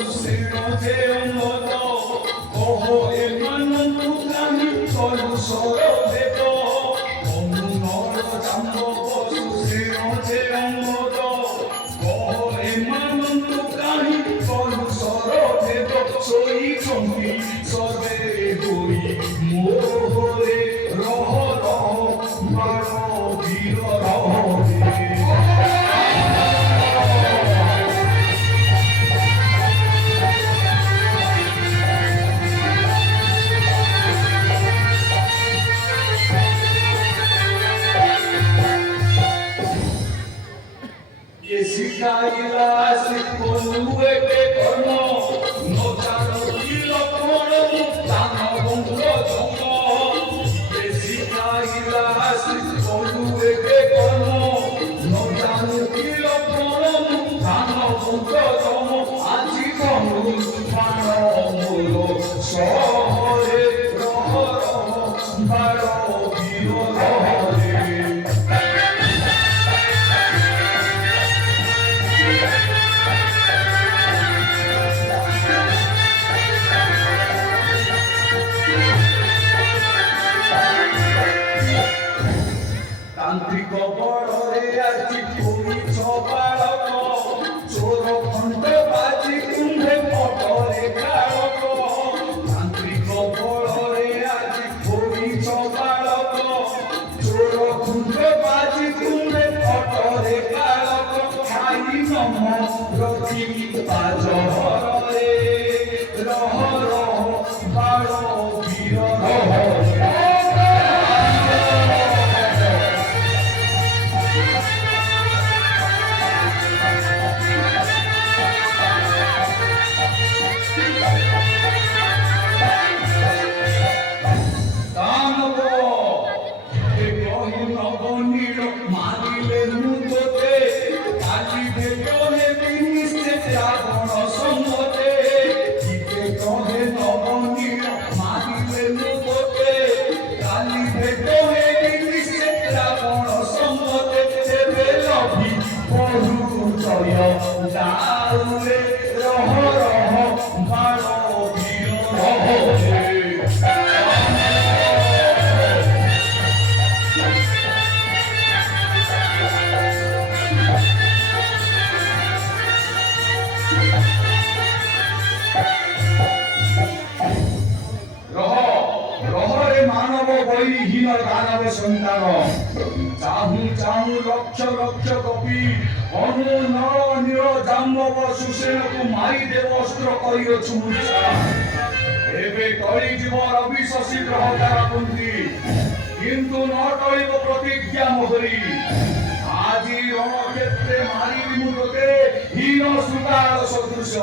Sino te modo, ojo emanantu kami tolu soro deto. Onu noro jambo bosu sino te modo, ojo emanantu kami tolu soro deto. Soi chompi sorbe hoi mohore roho roho maro dilo roho de. শিখাইলাস বন্ধুয়ে কে কর্ম নজানো দিল কোন জানো বন্ধু জন্ম শিখাইলাস বন্ধুয়ে কে কর্ম নজানো দিল কোন জানো বন্ধু জন্ম আজি বন্ধু প্রাণ মূল শহরে রহ রহ বারো বীর রহরে তান্ত্রিক বড়রে আজি তুমি সবালক চোর খণ্ড বাজি কুম্ভে পটরে কারক তান্ত্রিক বড়রে আজি তুমি সবালক চোর খণ্ড বাজি কুম্ভে পটরে কারক খাই নম রতি বাজরে রহ রহ বাড় বীর রহ মারিলে মুদতে কালি বেগনে বিনিশে রাবণ সম্মতে জিতে কহে নবনীল মারিলে মুদতে কালি বেগনে বিনিশে রাবণ সম্মতে দেবে লভি বহু জয় দাউরে রহ রহ বাড় বীর রহরে মানব বৈহীন দানব সন্তান চাহু চাহু লক্ষ লক্ষ কপি অনু নর নির জাম্বব সুসেনକୁ মারিদেব অস্ত্র করিଅଛୁ মূর্ছা ଏବେ ଟଳିଯିବ ରବିଶଶୀ ଗ୍ରହ ତାରାପୁଞ୍ଜି କିନ୍ତୁ ନ ଟଳିବ ପ୍ରତିଜ୍ଞା ମୋହରି ଆଜି ରଣକ୍ଷେତ୍ରେ ମାରିବି ମୁଁ ତୋତେ ହୀନ ଶୃଗାଳ ସଦୃଶ।